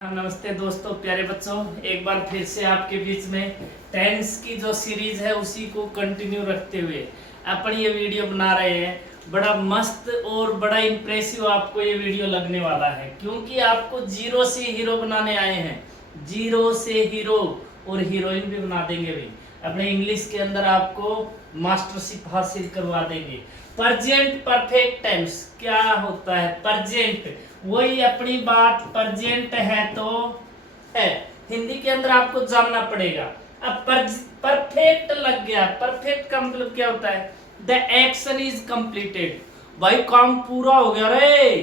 नमस्ते दोस्तों, प्यारे बच्चों, एक बार फिर से आपके बीच में टेंस की जो सीरीज है उसी को कंटिन्यू रखते हुए अपन ये वीडियो बना रहे हैं। बड़ा मस्त और बड़ा इम्प्रेसिव आपको ये वीडियो लगने वाला है, क्योंकि आपको जीरो से हीरो बनाने आए हैं। जीरो से हीरो और हीरोइन भी बना देंगे भाई। अपने इंग्लिश के अंदर आपको मास्टरशिप हासिल करवा देंगे। प्रेजेंट परफेक्ट टेंस क्या होता है? प्रेजेंट वही अपनी बात प्रेजेंट है तो है, हिंदी के अंदर आपको जानना पड़ेगा। अब परफेक्ट लग गया। परफेक्ट का मतलब क्या होता है? The action is completed. भाई काम पूरा हो गया रे,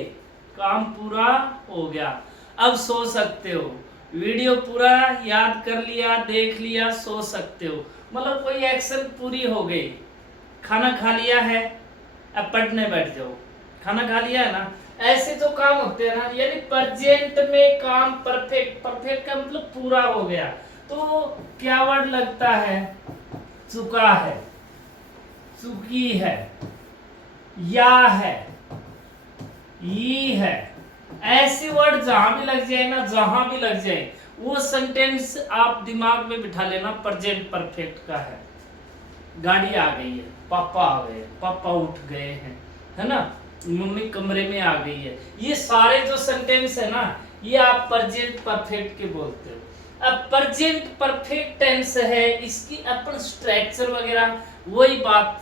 काम पूरा हो गया। अब सो सकते हो। वीडियो पूरा याद कर लिया, देख लिया, सो सकते हो। मतलब कोई एक्शन पूरी हो गई। खाना खा लिया है, अब पढ़ने बैठ जाओ। खाना खा लिया है ना, ऐसे तो काम होते हैं ना। यानी प्रेजेंट में काम परफेक्ट। परफेक्ट का मतलब पूरा हो गया। तो क्या वर्ड लगता है? चुका है, चुकी है, या है, ये है। ऐसे वर्ड जहां भी लग जाए ना, जहां भी लग जाए, वो सेंटेंस आप दिमाग में बिठा लेना प्रेजेंट परफेक्ट का है। गाड़ी आ गई है, पापा आ गए, पापा उठ गए हैं, है ना, मम्मी कमरे में आ गई है। ये सारे जो सेंटेंस है ना, ये आप प्रेजेंट परफेक्ट के बोलते हो। अब प्रेजेंट परफेक्ट टेंस है, इसकी अपन स्ट्रक्चर वगैरह वही बात।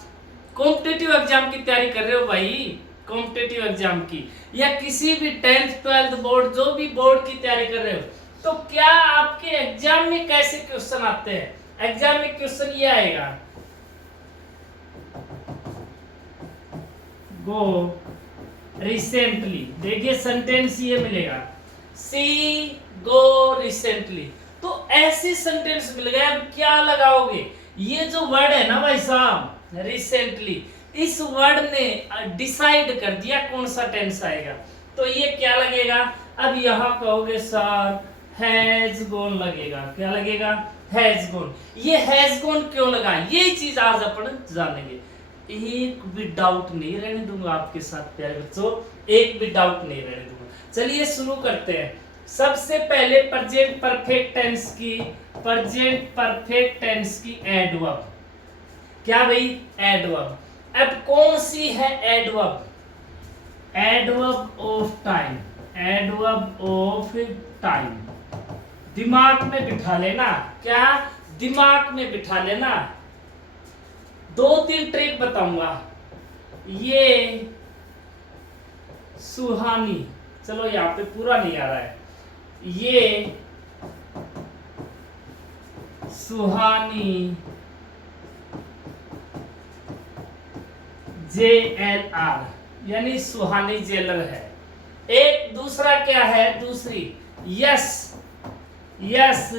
कॉम्पिटिटिव एग्जाम की तैयारी कर रहे हो भाई, कॉम्पिटिटिव एग्जाम की, या किसी भी 10th 12th बोर्ड, जो भी बोर्ड की तैयारी कर रहे हो, तो क्या आपके एग्जाम में कैसे क्वेश्चन आते हैं? एग्जाम में क्वेश्चन ये आएगा, गो रिसेंटली। देखिए सेंटेंस ये मिलेगा, सी गो रिसेंटली। तो ऐसे सेंटेंस मिल गए। अब क्या लगाओगे? ये जो वर्ड है ना भाई साहब, रिसेंटली, इस वर्ड ने डिसाइड कर दिया कौन सा टेंस आएगा। तो ये क्या लगेगा? अब यहां कहोगे सर हैज गॉन लगेगा। क्या लगेगा? Has gone. ये हैज गॉन क्यों लगा, ये चीज आज अपन जानेंगे। एक भी डाउट नहीं रहने दूंगा आपके साथ प्यारे बच्चों, एक भी डाउट नहीं रहने दूंगा। चलिए शुरू करते हैं। सबसे पहले प्रेजेंट परफेक्ट टेंस की एडवर्ब। क्या भाई? एडवर्ब। अब कौन सी है adverb? Adverb of time. Adverb of time दिमाग में बिठा लेना। क्या? दिमाग में बिठा लेना। 2-3 ट्रिक बताऊंगा। ये सुहानी, चलो यहाँ पे पूरा नहीं आ रहा है। ये सुहानी JLR, यानी सुहानी जेलर है। एक दूसरा क्या है? दूसरी यस, यस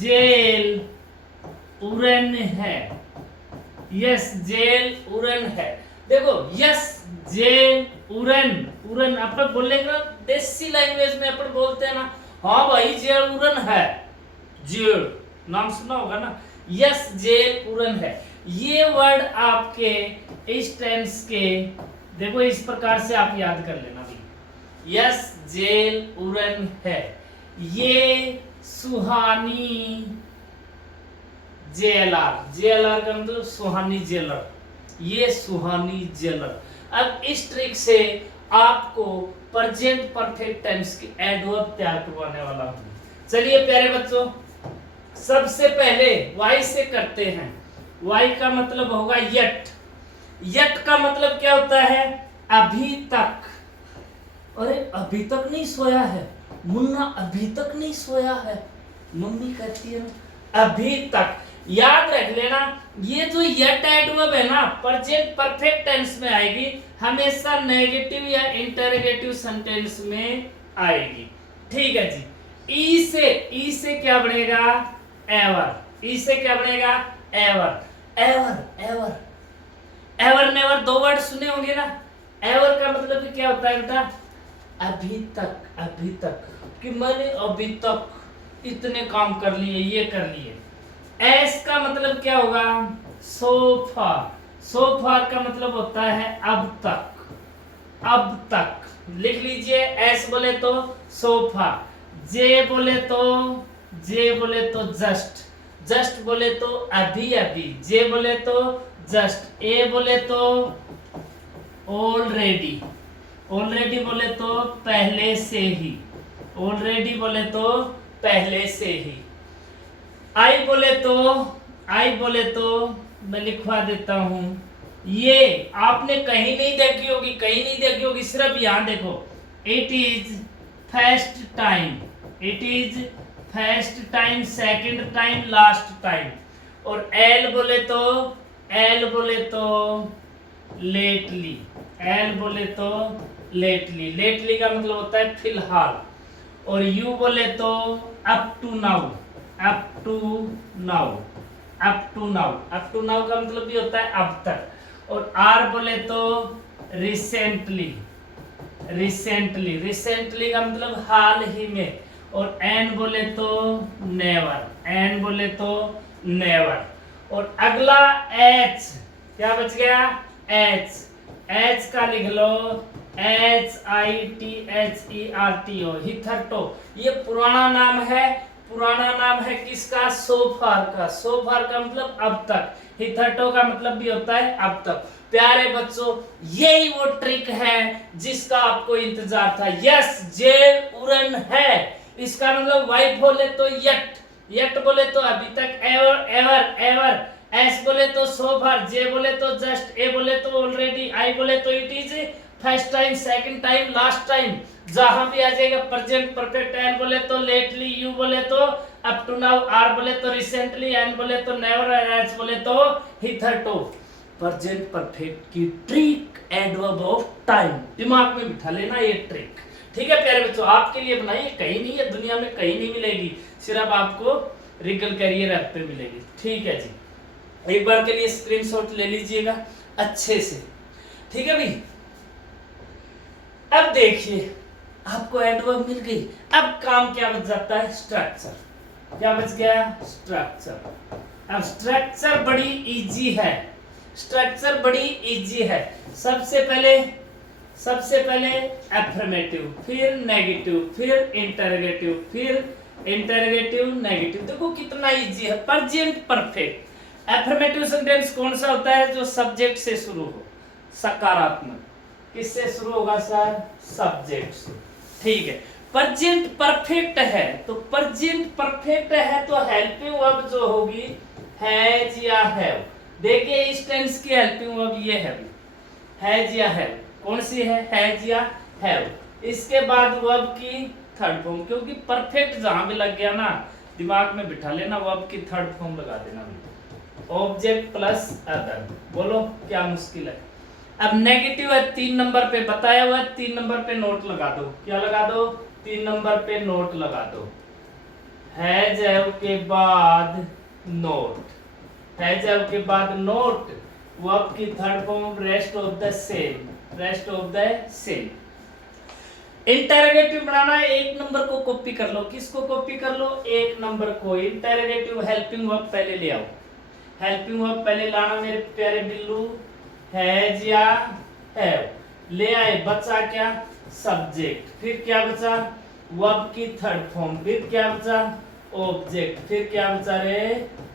जेल उरन है। यस जेल उरन है। देखो यस जेल उरन, उरन अपन बोलेंगे ना, देसी लैंग्वेज में अपन बोलते हैं ना, हाँ भाई जेल उरन है। जेल नाम सुना होगा ना। यस जेल उरन है। ये वर्ड आपके इस टेंस के, देखो इस प्रकार से आप याद कर लेना भी। यस जेल उरन है। ये सुहानी JLR, JLR का मतलब सुहानी जेलर। ये सुहानी जेलर। अब इस ट्रिक से आपको प्रेजेंट परफेक्ट टेंस की एडवर्ब तैयार करवाने वाला हूं। चलिए प्यारे बच्चों, सबसे पहले वाई से करते हैं। वाई का मतलब होगा यट। यट का मतलब क्या होता है? अभी तक। अरे अभी तक नहीं सोया है मुन्ना, अभी तक नहीं सोया है, मम्मी कहती है ना, अभी तक। याद रख लेना, ये जो यट एडवर्ब है ना, प्रेजेंट परफेक्ट टेंस में आएगी, हमेशा नेगेटिव या इंटरोगेटिव सेंटेंस में आएगी। ठीक है जी। ई से क्या बनेगा? एवर। ई से क्या बनेगा? Ever. Ever ever ever never, दो वर्ड सुने होंगे ना। एवर का मतलब क्या होता है बेटा? अभी तक। अभी तक कि मैंने अभी तक इतने काम कर लिए, ये कर लिए। एस का मतलब क्या होगा? सो फार। सो फार का मतलब होता है अब तक। अब तक लिख लीजिए। एस बोले तो सोफा। जे बोले तो जस्ट, जस्ट बोले तो अभी अभी, जे बोले तो जस्ट, ए बोले तो ऑलरेडी, ऑलरेडी बोले तो पहले से ही, ऑलरेडी बोले तो पहले से ही। आई बोले तो मैं लिखवा देता हूं, ये आपने कहीं नहीं देखी होगी, कहीं नहीं देखी होगी, सिर्फ यहां देखो, it is first time, it is first time, second time, last time. और एल बोले तो लेटली, एल बोले तो लेटली, लेटली का मतलब होता है फिलहाल। और यू बोले तो up to now, up to now, up to now, up to now का मतलब भी होता है अब तक। और आर बोले तो रिसेंटली, रिसेंटली, रिसेंटली का मतलब हाल ही में। और एन बोले तो नेवर, एन बोले तो नेवर। और अगला एच, क्या बच गया, एच, एच का लिख लो HITHERTO, हिथर्टो। ये पुराना नाम है, पुराना नाम है किसका, सोफार का, सोफार का मतलब अब तक, हिथर्टो का मतलब भी होता है अब तक। प्यारे बच्चों, यही वो ट्रिक है जिसका आपको इंतजार था। यस, जे उरन है, इसका मतलब वाइफ बोले तो यट, यट बोले तो अभी तक, एवर एवर एवर, एस बोले तो सो फार, जे बोले तो जस्ट, ए बोले तो ऑलरेडी, आई बोले तो it is first time, second time, last time. जहां भी आ जाएगा प्रेजेंट परफेक्ट, एल बोले तो लेटली, यू बोले तो अप टू नाउ, आर बोले तो रिसेंटली, एन बोले तो नेवर, एस बोले तो हिथर्टो। प्रेजेंट परफेक्ट की ट्रिक, एडवर्ब ऑफ टाइम, दिमाग में बिठा लेना ये ट्रिक। ठीक है प्यारे बच्चों, आपके लिए बनाई, कहीं नहीं है दुनिया में, कहीं नहीं मिलेगी, सिर्फ आपको रिगल कैरियर ऐप पे मिलेगी। ठीक है जी, एक बार के लिए स्क्रीनशॉट ले लीजिएगा अच्छे से। ठीक है भाई, अब देखिए आपको एडवर्ब मिल गई, अब काम क्या बच जाता है, स्ट्रक्चर। क्या बच गया, स्ट्रक्चर। अब स्ट्रक्चर बड़ी इजी है, स्ट्रक्चर बड़ी इजी है। सबसे पहले एफर्मेटिव, फिर नेगेटिव, फिर इंटरोगेटिव, फिर इंटरोगेटिव नेगेटिव। देखो कितना इजी है। प्रेजेंट परफेक्ट एफर्मेटिव सेंटेंस कौन सा होता है, जो सब्जेक्ट से शुरू हो, सकारात्मक। किससे शुरू होगा सर, सब्जेक्ट से। ठीक है, प्रेजेंट परफेक्ट है, तो प्रेजेंट परफेक्ट है तो हेल्पिंग वर्ब जो होगी हैज या हैव। देखिए इस टेंस की हेल्पिंग वर्ब ये है, हैज या हैव। कौन सी है, हैज या हैव। इसके बाद वर्ब की थर्ड फॉर्म, क्योंकि परफेक्ट जहां भी लग गया ना, दिमाग में बिठा लेना, वर्ब की थर्ड फॉर्म लगा देना, ऑब्जेक्ट प्लस अदर। बोलो क्या मुश्किल है। अब नेगेटिव है 3 नंबर पे बताया हुआ है, 3 नंबर पे नोट लगा दो। क्या लगा दो, 3 नंबर पे नोट लगा दो। हैज हैव के बाद नोट, हैज हैव के बाद नोट, वर्ब की third form rest of the same, rest of the same. Interrogative बनाना है, 1 नंबर को कॉपी कर लो। किसको कॉपी कर लो, 1 नंबर को। इंटरोगेटिव हेल्पिंग वर्ब पहले ले आओ, हेल्पिंग वर्ब पहले लाना मेरे प्यारे बिल्लू। हैज या हैव ले आए, बचा क्या, सब्जेक्ट। फिर क्या बचा, वर्ब की थर्ड फॉर्म। फिर क्या बचा, ऑब्जेक्ट। फिर क्या बचा रे,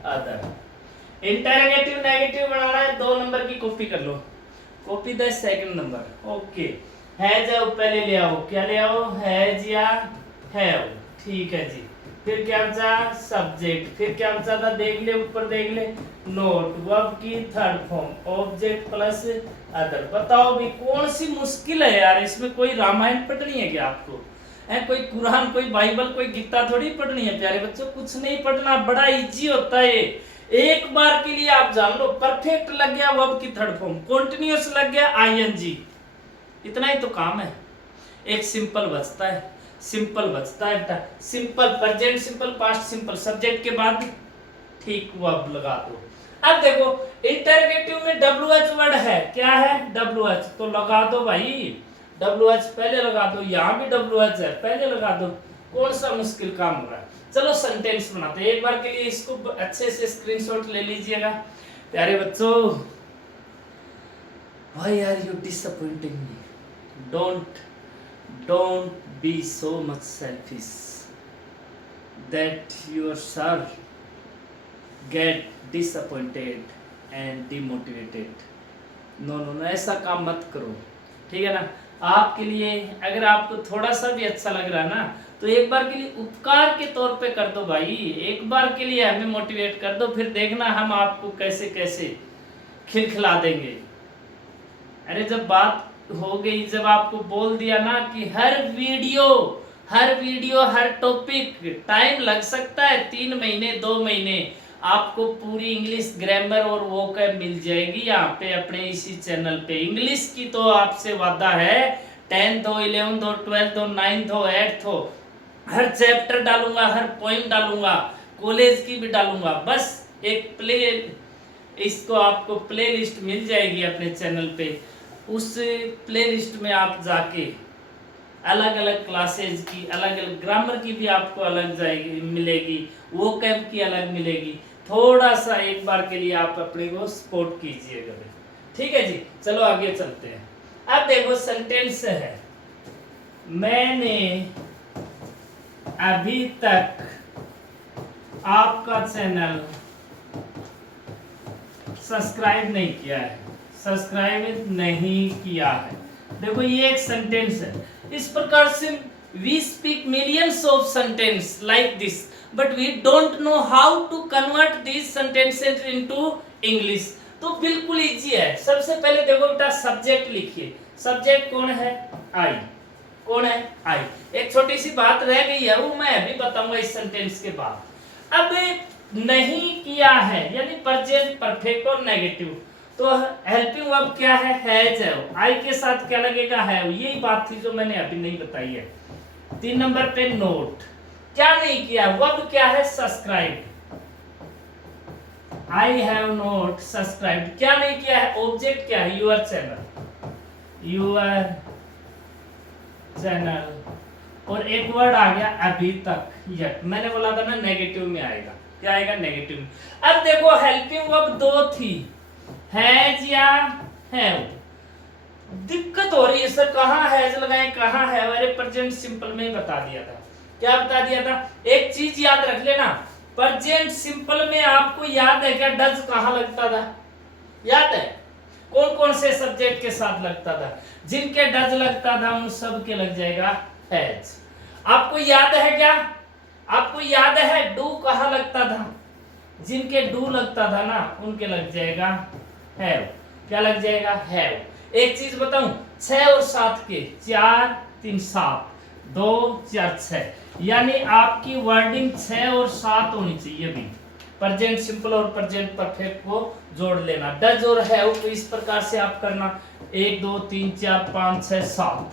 अदर। इंटरोगेटिव नेगेटिव बनाना है, 2 नंबर की कॉपी कर लो, copy the second number. Okay, has have पहले ले आओ। क्या ले आओ, हैज या हैव। ठीक है जी। फिर क्या बचा, सब्जेक्ट। फिर क्या बचा था, देख ले ऊपर, देख ले, नोट, वर्ब की third form, object plus other. बताओ भी कौन सी मुश्किल है यार, इसमें कोई रामायण पढ़नी है क्या आपको, है कोई कुरान, कोई बाइबल, कोई गीता थोड़ी पढ़नी है प्यारे बच्चों, कुछ नहीं पढ़ना, बड़ा इजी होता है। एक बार के लिए आप जान लो, परफेक्ट लग गया वर्ब की थर्ड फॉर्म, कॉन्टिन्यूअस लग गया आईएनजी, इतना ही तो काम है। एक सिंपल बचता है, सिंपल बचता है बेटा, simple present simple, past simple, subject के बाद ठीक वर्ब लगा दो। अब देखो इंटरोगेटिव में WH वर्ड है, क्या है, WH, तो लगा दो भाई, WH पहले लगा दो। यहाँ भी WH है, पहले लगा दो। कौन सा मुश्किल काम हो रहा है। चलो सेंटेंस बनाते हैं, एक बार के लिए इसको अच्छे से स्क्रीनशॉट ले लीजिएगा प्यारे बच्चों। Why are you disappointing me? Don't be so much selfish that your sir get disappointed and demotivated. No no no, ऐसा काम मत करो, ठीक है ना। आपके लिए अगर आपको थोड़ा सा भी अच्छा लग रहा है ना, तो एक बार के लिए उपकार के तौर पे कर दो भाई, एक बार के लिए हमें मोटिवेट कर दो, फिर देखना हम आपको कैसे कैसे खिलखिला देंगे। अरे जब बात हो गई, जब आपको बोल दिया ना कि हर वीडियो हर टॉपिक टाइम लग सकता है, 3 महीने 2 महीने, आपको पूरी इंग्लिश ग्रामर और वोकैब मिल जाएगी यहाँ पे अपने इसी चैनल पे। इंग्लिश की तो आपसे वादा है, 10th हो, 11th हो, 12th हो, 9th हो, 8th हो, हर चैप्टर डालूंगा, हर पॉइंट डालूंगा, कॉलेज की भी डालूंगा। बस एक इसको आपको प्लेलिस्ट मिल जाएगी अपने चैनल पे, उस प्लेलिस्ट में आप जाके अलग अलग क्लासेज की, अलग अलग ग्रामर की भी आपको अलग जाएगी मिलेगी, वोकैब की अलग मिलेगी। थोड़ा सा एक बार के लिए आप अपने को सपोर्ट कीजिएगा, ठीक है जी। चलो आगे चलते हैं। अब देखो सेंटेंस है, मैंने अभी तक आपका चैनल सब्सक्राइब नहीं किया है, सब्सक्राइब नहीं किया है। देखो ये एक सेंटेंस है। इस प्रकार से we speak millions of sentence like this, but we don't know how to convert this sentences into English. तो बिल्कुल इजी है। सबसे पहले देखो बेटा, सब्जेक्ट लिखिए। सब्जेक्ट कौन है? आई। कौन है? आई। एक छोटी सी बात रह गई है, वो मैं अभी बताऊंगा इस सेंटेंस के बाद। अब नहीं किया है यानी प्रेजेंट परफेक्ट और नेगेटिव, तो हेल्पिंग वर्ब क्या है? हैज है। आई के साथ क्या लगेगा? है। यही बात थी जो मैंने अभी नहीं बताई है। 3 नंबर पे नोट, क्या नहीं किया? वर्ब क्या है? Subscribe. I have not subscribe. क्या नहीं किया है? ऑब्जेक्ट क्या है? Your channel. Your channel. और एक वर्ड आ गया अभी तक, यट। मैंने बोला था ना नेगेटिव में आएगा। क्या आएगा? नेगेटिव में। अब देखो हेल्पिंग वर्ब 2 थी, हैज या हैव। दिक्कत हो रही है सर, कहाँ हैज लगाए कहाँ है? अरे प्रेजेंट सिंपल में ही बता दिया था। क्या बता दिया था? एक चीज याद रख लेना, प्रेजेंट सिंपल में आपको याद है क्या? डज कहाँ लगता था? याद है? कौन कौन से सब्जेक्ट के साथ लगता था? जिनके डज लगता था उन सब के लग जाएगा हैज। आपको याद है क्या? आपको याद है डू कहाँ लगता था? जिनके डू लगता था ना उनके लग जाएगा हैव। क्या लग जाएगा? हैव। एक चीज बताऊं, 6 और 7 के, 4 3 7, 2 4 6, यानी आपकी वर्डिंग 6 और 7 होनी चाहिए भी। प्रेजेंट सिंपल और प्रेजेंट परफेक्ट को जोड़ लेना। डज और हैव तो इस प्रकार से आप करना, 1 2 3 4 5 6 7,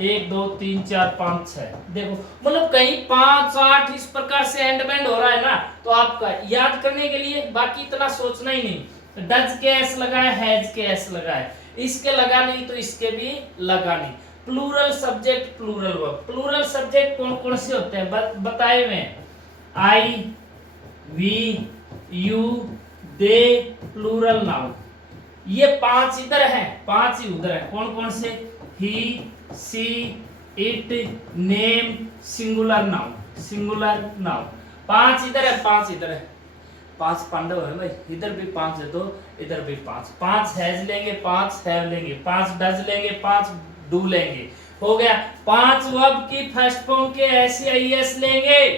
1 2 3 4 5 6। देखो मतलब कहीं 5 8 इस प्रकार से एंड बैंड हो रहा है ना, तो आपका याद करने के लिए बाकी इतना सोचना ही नहीं। डज के एस लगा है, हैज के एस लगा है, इसके लगा नहीं तो इसके भी लगा नहीं। Plural subject, plural verb. Plural subject कौन कौन से होते हैं बताए हुए? I, we, you, they, plural noun. ये 5 इधर हैं, 5 ही उधर हैं। कौन कौन से? He, she, it, name, singular noun. Singular noun 5 इधर है, 5 इधर है। 5 पांडव है भाई, इधर भी 5 है तो इधर भी 5। 5 हैज लेंगे, 5 हैव लेंगे, 5 डज लेंगे, 5 डू लेंगे। हो गया। 5 वर्ब की फर्स्ट फॉर्म के ऐसे आईएस लेंगे,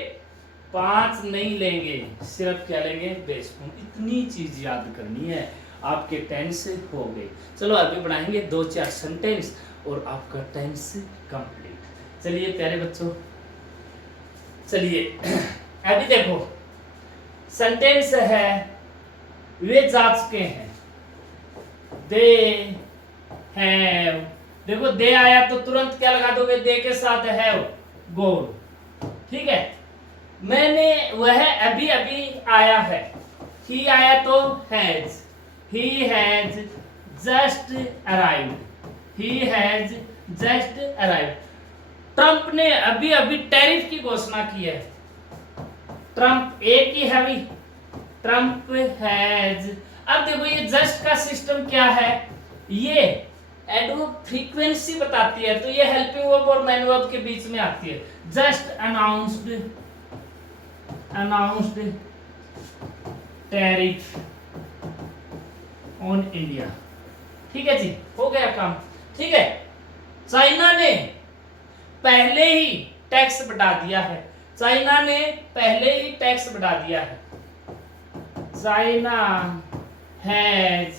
5 नहीं लेंगे, सिर्फ क्या लेंगे? Base form. इतनी चीज याद करनी है, आपके टेंस हो गए। चलो अभी बढ़ाएंगे 2-4 सेंटेंस और आपका टेंस कंप्लीट। चलिए प्यारे बच्चों, चलिए अभी देखो सेंटेंस है, वे जा चुके हैं। They have. देखो दे आया तो तुरंत क्या लगा दोगे? दे के साथ हैव गॉन। ठीक है। मैंने, वह अभी अभी आया है। ही आया तो has. He has just arrived. He has just arrived. Trump ने अभी अभी टैरिफ की घोषणा की है। ट्रंप एक ही है भी, ट्रंप हैज। अब देखो ये जस्ट का सिस्टम क्या है? ये एडवर्ब फ्रीक्वेंसी बताती है, तो ये हेल्पिंग वर्ब और मैन वर्ब के बीच में आती है। Just announced tariff on India. ठीक है जी, हो गया काम। ठीक है, चाइना ने पहले ही टैक्स बढ़ा दिया है, चाइना ने पहले ही टैक्स बढ़ा दिया है। China has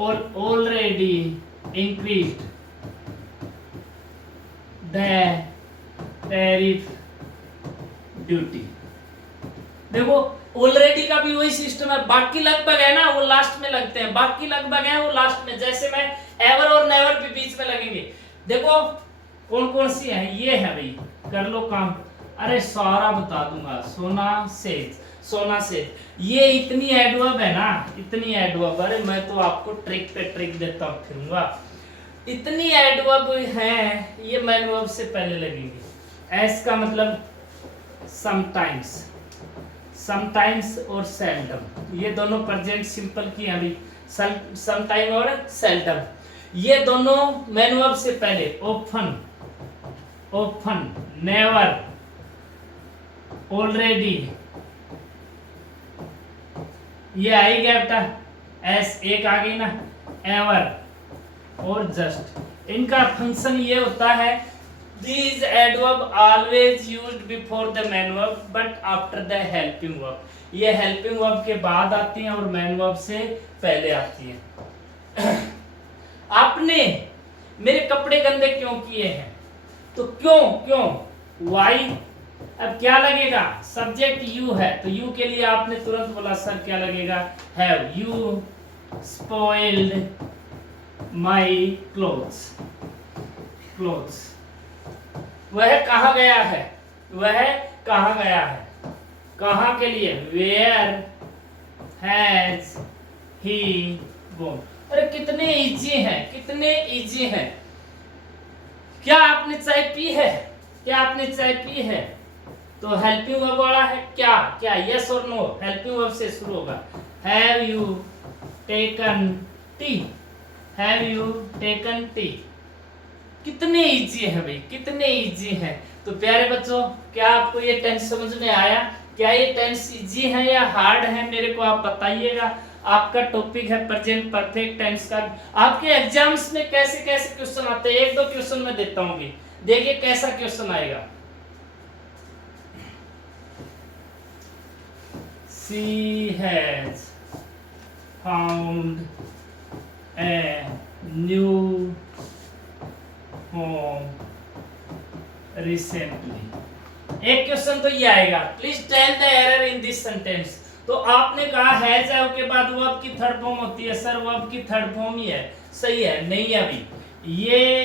already increased the tariff duty. देखो ऑलरेडी का भी वही सिस्टम है, बाकी लगभग है ना वो लास्ट में लगते हैं, बाकी लगभग है वो लास्ट में, जैसे मैं एवर और नेवर भी बीच में लगेंगे। देखो कौन कौन सी है, ये है भाई, कर लो काम। अरे सारा बता दूंगा, सोना सेज, ये इतनी एडवर्ब है ना, इतनी एडवर्ब, अरे मैं तो आपको ट्रिक पे ट्रिक देता फिरूंगा, इतनी एडवर्ब है, ये मैन वर्ब से पहले लगेंगे। एस का मतलब समटाइम्स और सेल्डम, ये दोनों प्रेजेंट सिंपल की है अभी, समटाइम और सेल्डम, ये दोनों मैन वर्ब से पहले। ओपन, नेवर, ऑलरेडी, ये आई गया बेटा, एस एक आ गई ना, एवर और जस्ट। इनका फंक्शन ये होता है, these adverb always used before the main verb but after the helping verb। ये helping verb के बाद आती हैं और main verb से पहले आती हैं। आपने मेरे कपड़े गंदे क्यों किए हैं, तो क्यों why, अब क्या लगेगा, सब्जेक्ट यू है, तो यू के लिए आपने तुरंत बोला सर क्या लगेगा, have you spoiled my clothes. वह कहाँ गया है, कहाँ के लिए, वेयर हैज ही गॉन। अरे कितने इजी हैं, क्या आपने चाय पी है, तो हेल्पिंग वर्ब वाला है क्या, यस और नो, हेल्पिंग वर्ब से शुरू होगा। हैव यू टेकन टी, कितने इजी है भाई, कितने इजी है। तो प्यारे बच्चों, क्या आपको ये टेंस समझ में आया, क्या ये टेंस इजी है या हार्ड है, मेरे को आप बताइएगा। आपका टॉपिक है प्रेजेंट परफेक्ट टेंस का। आपके एग्जाम्स में कैसे कैसे क्वेश्चन आते हैं, एक दो क्वेश्चन मैं देता हूँ, देखिए कैसा क्वेश्चन आएगा। She has found a new home recently। एक क्वेश्चन तो ये आएगा, please tell the error in this sentence. तो आपने कहा हैज है के बाद वर्ब की थर्ड फॉर्म होती है, सर वर्ब की थर्ड फॉर्म ही है, सही है, नहीं है अभी। ये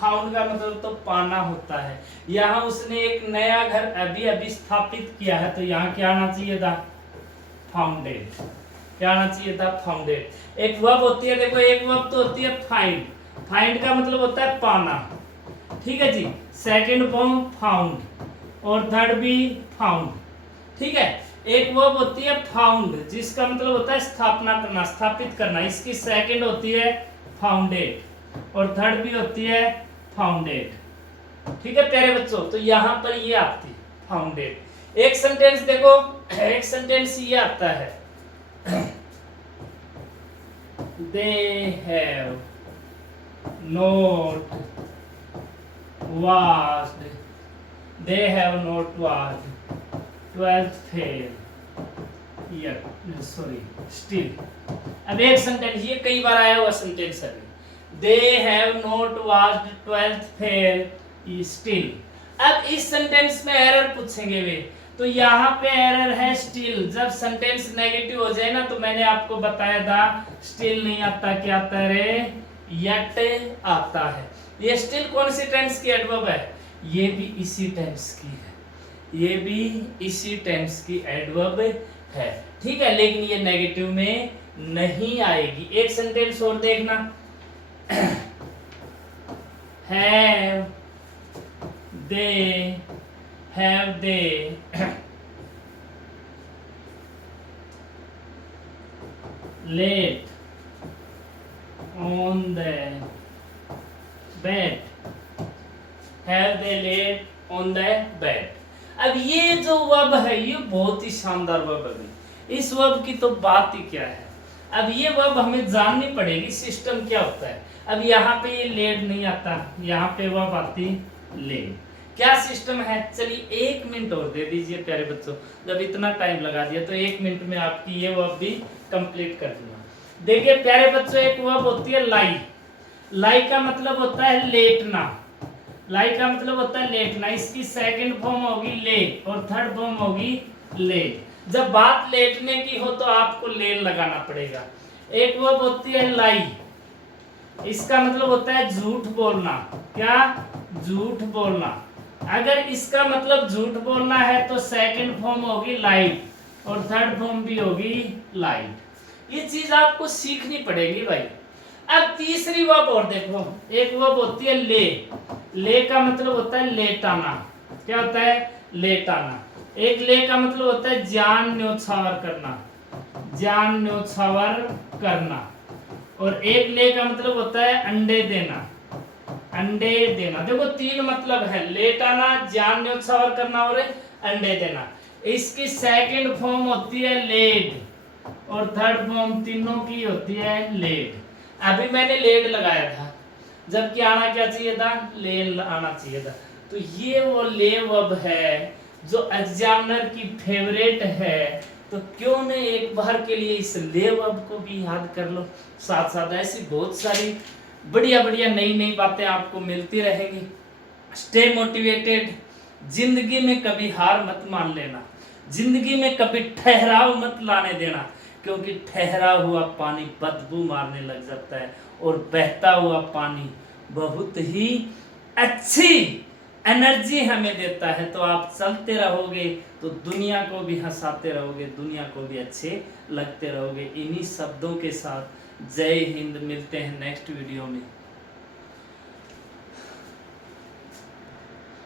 फाउंड का मतलब तो पाना होता है, यहाँ उसने एक नया घर अभी स्थापित किया है, तो यहाँ क्या आना चाहिए था, फाउंडेड। क्या आना चाहिए था, फाउंडेड। एक वर्ब होती है, देखो एक वर्ब तो होती है फाइंड का मतलब होता है पाना, ठीक है जी, सेकंड फॉर्म फाउंड और थर्ड भी फाउंड, ठीक है। एक वर्ब होती है फाउंड जिसका मतलब होता है स्थापना करना, स्थापित करना, इसकी सेकंड होती है फाउंडेड और थर्ड भी होती है फाउंडेड, ठीक है प्यारे बच्चों। तो यहाँ पर ये आती है फाउंडेड। एक सेंटेंस देखो, एक सेंटेंस ये आता है, they have not watched 12th fail yet, sorry, still। अब एक सेंटेंस, ये कई बार आया हुआ सेंटेंस है, they have not watched 12th fail still। अब इस सेंटेंस में एरर पूछेंगे वे, तो यहाँ पे एरर है स्टिल। जब सेंटेंस नेगेटिव हो जाए ना, तो मैंने आपको बताया था स्टिल नहीं आता, क्या आता है रे, यट आता है। ये स्टिल कौन सी टेंस की एडवर्ब है, ये भी इसी टेंस की है, ये भी इसी टेंस की एडवर्ब है, ठीक है, लेकिन ये नेगेटिव में नहीं आएगी। एक सेंटेंस और देखना, have they laid on the bed, have they laid on the bed. अब ये जो वर्ब है ये बहुत ही शानदार वर्ब है, इस वर्ब की तो बात ही क्या है। अब ये वर्ब हमें जाननी पड़ेगी सिस्टम क्या होता है। अब यहाँ पे ये लेड नहीं आता, यहाँ पे वर्ब आती लेड। क्या सिस्टम है, चलिए 1 मिनट और दे दीजिए प्यारे बच्चों, जब इतना टाइम लगा दिया तो 1 मिनट में आपकी ये वर्ब भी कंप्लीट कर दूंगा। देखिए प्यारे बच्चों, एक वर्ब होती है लाई। लाई का मतलब होता है लेटना, लाई का मतलब होता है लेटना। इसकी सेकंड फॉर्म होगी ले और थर्ड फॉर्म होगी ले। जब बात लेटने की हो तो आपको लेन लगाना पड़ेगा। एक वर्ब होती है लाई, इसका मतलब होता है झूठ बोलना। क्या, झूठ बोलना। अगर इसका मतलब झूठ बोलना है तो सेकंड फॉर्म होगी लाइट और थर्ड फॉर्म भी होगी लाइट। ये चीज आपको सीखनी पड़ेगी भाई। अब तीसरी वर्ब और देखो, एक वर्ब होती है ले। ले का मतलब होता है लेटाना। क्या होता है, लेटाना। एक ले का मतलब होता है जान न्योछावर करना, जान न्योछावर करना। और एक ले का मतलब होता है अंडे देना, अंडे देना। देखो 3 मतलब है, लेटाना, जान न्योछावर करना और अंडे देना। इसकी सेकंड फॉर्म होती है लेड और थर्ड फॉर्म तीनों की होती है लेड। अभी मैंने लेड लगाया था, जबकि आना क्या चाहिए था, लेन आना चाहिए था। तो ये वो ले वर्ब है जो एग्जामिनर की फेवरेट है। तो क्यों न एक बार के लिए इस ले वर्ब को भी याद कर लो। साथ साथ ऐसी बहुत सारी बढ़िया बढ़िया नई नई बातें आपको मिलती रहेंगी। Stay motivated. जिंदगी में कभी हार मत मान लेना, जिंदगी में कभी ठहराव मत लाने देना, क्योंकि ठहरा हुआ पानी बदबू मारने लग जाता है और बहता हुआ पानी बहुत ही अच्छी एनर्जी हमें देता है। तो आप चलते रहोगे तो दुनिया को भी हंसाते रहोगे, दुनिया को भी अच्छे लगते रहोगे। इन्हीं शब्दों के साथ जय हिंद, मिलते हैं नेक्स्ट वीडियो में।